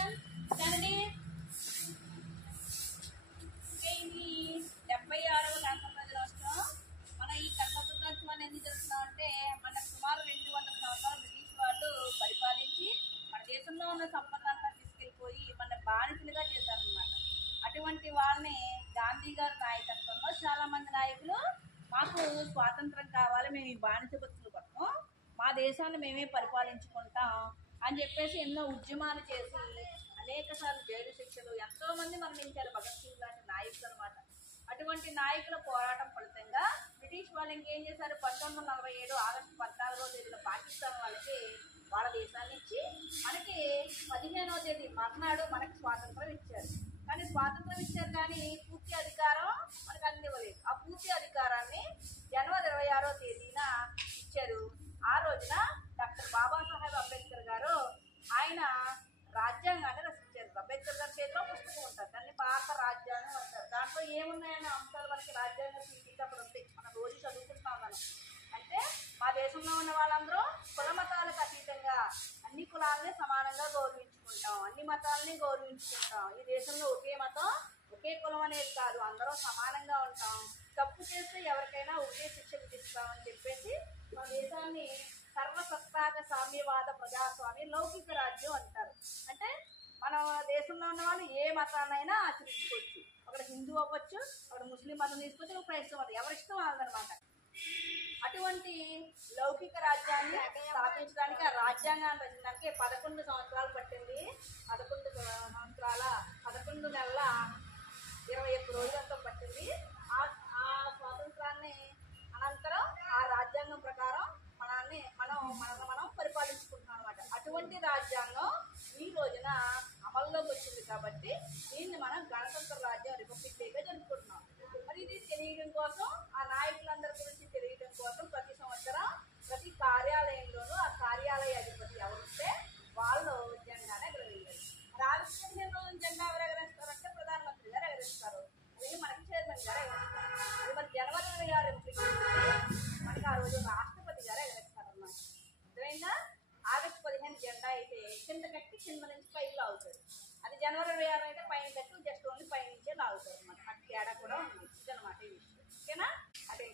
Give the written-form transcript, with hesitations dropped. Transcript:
everyone. Sandy. ఇది 76వ గణతంత్ర దినోత్సవం. మనం ఈ గణతంత్ర దినోత్సవాన్ని ఎందుకు జరుపుతున్నాం అంటే మన సుమారు 200 సంవత్సరాలు బ్రిటిష్ వాళ్ళు పరిపాలించి మన దేశంలో ఉన్న సంపదంతా తీసుకెళ్ళిపోయి మన బానిసలుగా చేశారనమాట. అటువంటి వాళ్ళని గాంధీ గారి నాయకత్వంలో చాలా మంది నాయకులు మాకు స్వాతంత్రం కావాలి, మేము ఈ బానిస బతుకులు పట్టం, మా దేశాన్ని మేమే పరిపాలించుకుంటాం అని చెప్పేసి ఎన్నో ఉద్యమాలు చేసి అనేక సార్లు జైలు శిక్షలు ఎంతోమంది మరణించారు. భగత్ సింగ్ లాంటి నాయకులు అనమాట. అటువంటి నాయకుల పోరాటం ఫలితంగా బ్రిటిష్ వాళ్ళు ఇంకేం చేశారు, 1947 ఆగస్టు 14వ తేదీన పాకిస్తాన్ వాళ్ళకి వాళ్ళ దేశాన్ని ఇచ్చి మనకి 15వ తేదీ మర్నాడు మనకి స్వాతంత్రం ఇచ్చారు. కానీ స్వాతంత్రం ఇచ్చారు కానీ పూర్తి అధికారం మనకు అందివ్వలేదు. ఆ పూర్తి అధికారాన్ని జనవరి 26వ తేదీన ఇచ్చారు. ఆ రోజున డాక్టర్ బాబాసాహెబ్ అంబేద్కర్ గారు ఆయన రాజ్యాంగాన్ని రచించారు. అంబేద్కర్ గారి చేతిలో పుస్తకం ఉంటుంది, దాన్ని భారత రాజ్యాంగం అంటారు. దాంట్లో ఏమున్నాయన్న అంశాలు మనకి రాజ్యాంగం తీసి అక్కడ ఉంటాయి, మనం రోజు చదువుకుంటాం. మనం అంటే మా దేశంలో ఉన్న వాళ్ళందరూ కుల మతాలకు అతీతంగా అన్ని కులాలని సమానంగా గౌరవించుకుంటాం, అన్ని మతాలని గౌరవించుకుంటాం. ఈ దేశంలో ఒకే మతం ఒకే కులం అనేది కాదు, అందరం సమానంగా ఉంటాం. తప్పు చేస్తే ఎవరికైనా ఒకే శిక్ష విధిస్తామని చెప్పేసి మన దేశాన్ని సర్వసత్తాక సామ్యవాద ప్రజాస్వామ్య లౌకిక రాజ్యం అంటారు. అంటే మన దేశంలో ఉన్న వాళ్ళు ఏ మతాన్నైనా ఆచరించుకోవచ్చు. అక్కడ హిందూ అవ్వచ్చు, అక్కడ ముస్లిం మతం తీసుకోవచ్చు, క్రైస్తవ మతం, ఎవరిష్టం వాళ్ళదనమాట. అటువంటి లౌకిక రాజ్యాన్ని స్థాపించడానికి, ఆ రాజ్యాంగాన్ని రచించడానికి 11 సంవత్సరాలు పట్టింది. 11 సంవత్సరాల 11 నెలల 21 రోజులతో పట్టింది. ఆ స్వాతంత్రాన్ని అనంతరం ఆ రాజ్యాంగం ప్రకారం మనం పరిపాలించుకుంటున్నాం అనమాట. అటువంటి రాజ్యాంగం ఈ రోజున అమల్లోకి వచ్చింది కాబట్టి దీన్ని మనం గణతంత్ర రాజ్యం రిపబ్లిక్ డేగా జరుపుకుంటున్నాం. మరి ఇది తెలియడం కోసం, ఆ నాయకులందరి గురించి తెలియడం కోసం ప్రతి సంవత్సరం ప్రతి కార్యాలయంలోనూ ఆ కార్యాలయ అధిపతి ఎవరుంటే వాళ్ళు జెండాను ఎగరవేయాలి. మరి ఆగస్టు 15 రోజున జెండా ఎవరు ఎగరేస్తారంటే ప్రధానమంత్రి గారు ఎగరేస్తారు, అలాగే మనకి చైర్మన్ గారు ఎగరేస్తారు. అది మరి జనవరి 26 మనకి ఆ రోజు రాష్ట్రపతి గారు ఎగరేస్తారన్నమాట. అర్థమైందా? ఆగస్టు 15 జెండా అయితే కింద కట్టి కింద నుంచి పైకి లాగుతారు. అది జనవరి 26 అయితే పైన కట్టి జస్ట్ ఓన్లీ పై నుంచే లాగుతారు అనమాట. అటు తేడా కూడా ఉంది. ఇదనమాట ఈ విషయం. ఓకేనా? అదే